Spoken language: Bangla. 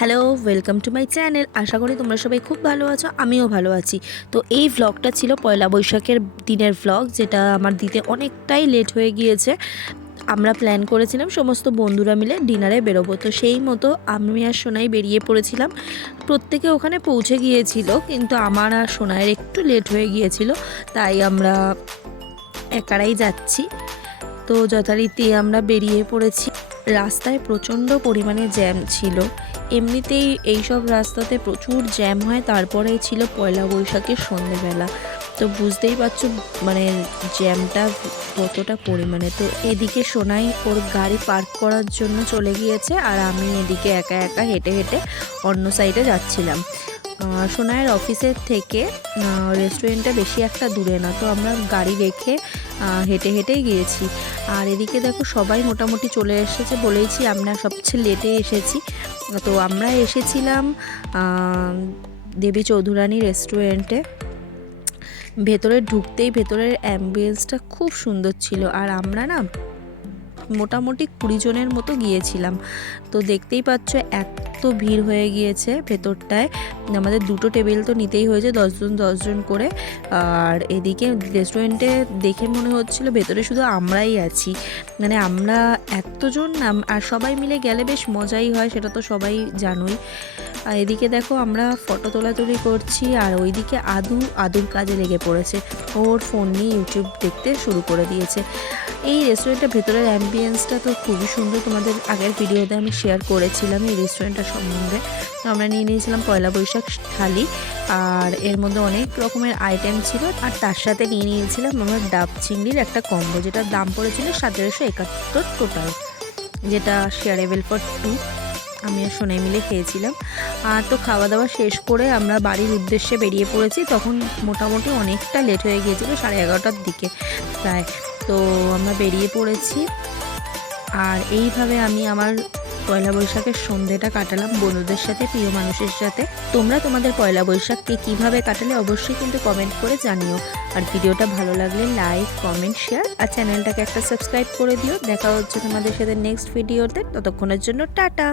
Hello, welcome to my channel. আশা করি তোমরা সবাই খুব ভালো আছো, আমিও ভালো আছি। তো এই ভ্লগটা ছিল পয়লা বৈশাখের দিনের ভ্লগ, যেটা আমার দিতে অনেকটাই লেট হয়ে গিয়েছে। আমরা প্ল্যান করেছিলাম সমস্ত বন্ধুরা মিলে ডিনারে বেরোবো, তো সেই মতো আমি আর সোনাই বেরিয়ে পড়েছিলাম। প্রত্যেকে ওখানে পৌঁছে গিয়েছিল, কিন্তু আমার আর সোনাইয়ের একটু লেট হয়ে গিয়েছিল, তাই আমরা একারাই যাচ্ছি। তো যথারীতি আমরা বেরিয়ে পড়েছি। রাস্তায় প্রচণ্ড পরিমাণে জ্যাম ছিল। এমনিতেই এইসব রাস্তাতে প্রচুর জ্যাম হয়, তারপরেই ছিল পয়লা বৈশাখের সন্ধেবেলা। তো বুঝতেই পারছো মানে জ্যামটা কতটা পরিমাণে। তো এদিকে সোনাই ওর গাড়ি পার্ক করার জন্য চলে গিয়েছে, আর আমি এদিকে একা একা হেঁটে হেঁটে অন্য সাইডে যাচ্ছিলাম। সোনাইয়ের অফিসের থেকে রেস্টুরেন্টটা বেশি একটা দূরে না, তো আমরা গাড়ি রেখে হেঁটে হেঁটেই গিয়েছি। আর এদিকে দেখো সবাই মোটামুটি চলে এসেছে, বলেইছি আমরা সবচেয়ে লেটে এসেছি। তো আমরা এসেছিলাম দেবী চৌধুরানী রেস্টুরেন্টে। ভেতরে ঢুকতেই ভেতরের অ্যাম্বিয়েন্সটা খুব সুন্দর ছিল, আর আমরা না মোটামুটি 20 জনের মতো গিয়েছিলাম। তো দেখতেই পাচ্ছ এত ভিড় হয়ে গিয়েছে ভেতরটায়। আমাদের দুটো টেবিল তো নিতেই হয়েছে, 10 জন 10 জন করে। আর এদিকে রেস্টুরেন্টে দেখে মনে হচ্ছিল ভেতরে শুধু আমরাই আছি, মানে আমরা এতজন না। আর সবাই মিলে গেলে বেশ মজাই হয়, সেটা তো সবাই জানোই। আর এদিকে দেখো আমরা ফটো তোলাতুলি করছি, আর ওইদিকে আদুর কাজে লেগে পড়েছে। ওর ফোন নিয়ে ইউটিউব দেখতে শুরু করে দিয়েছে। এই রেস্টুরেন্টের ভেতরের অ্যাম্বিয়েন্সটা তো খুবই সুন্দর, তোমাদের আগের ভিডিওতে আমি শেয়ার করেছিলাম এই রেস্টুরেন্টটার সম্বন্ধে। তো আমরা নিয়ে নিয়েছিলাম পয়লা বৈশাখ থালি, আর এর মধ্যে অনেক রকমের আইটেম ছিল। আর তার সাথে নিয়ে নিয়েছিলাম আমরা ডাব চিংড়ির একটা কম্বো, যেটার দাম পড়েছিল 1771 টোটাল, যেটা শেয়ারেবল ফর 2। আমি আর সোনাই মিলে খেয়েছিলাম। আর তো খাওয়া দাওয়া শেষ করে আমরা বাড়ির উদ্দেশ্যে বেরিয়ে পড়েছি। তখন মোটামুটি অনেকটা লেট হয়ে গিয়েছিল, 11:30টার দিকে প্রায়। তো আমরা বেরিয়ে পড়েছি, আর এইভাবে আমি আমার পয়লা বৈশাখের সন্ধেটা কাটালাম বন্ধুদের সাথে, প্রিয় মানুষের সাথে। তোমরা তোমাদের পয়লা বৈশাখকে কীভাবে কাটালে অবশ্যই কিন্তু কমেন্ট করে জানিও। আর ভিডিওটা ভালো লাগলে লাইক, কমেন্ট, শেয়ার, আর চ্যানেলটাকে একটা সাবস্ক্রাইব করে দিও। দেখা হচ্ছে তোমাদের সাথে নেক্সট ভিডিওতে, ততক্ষণের জন্য টাটা।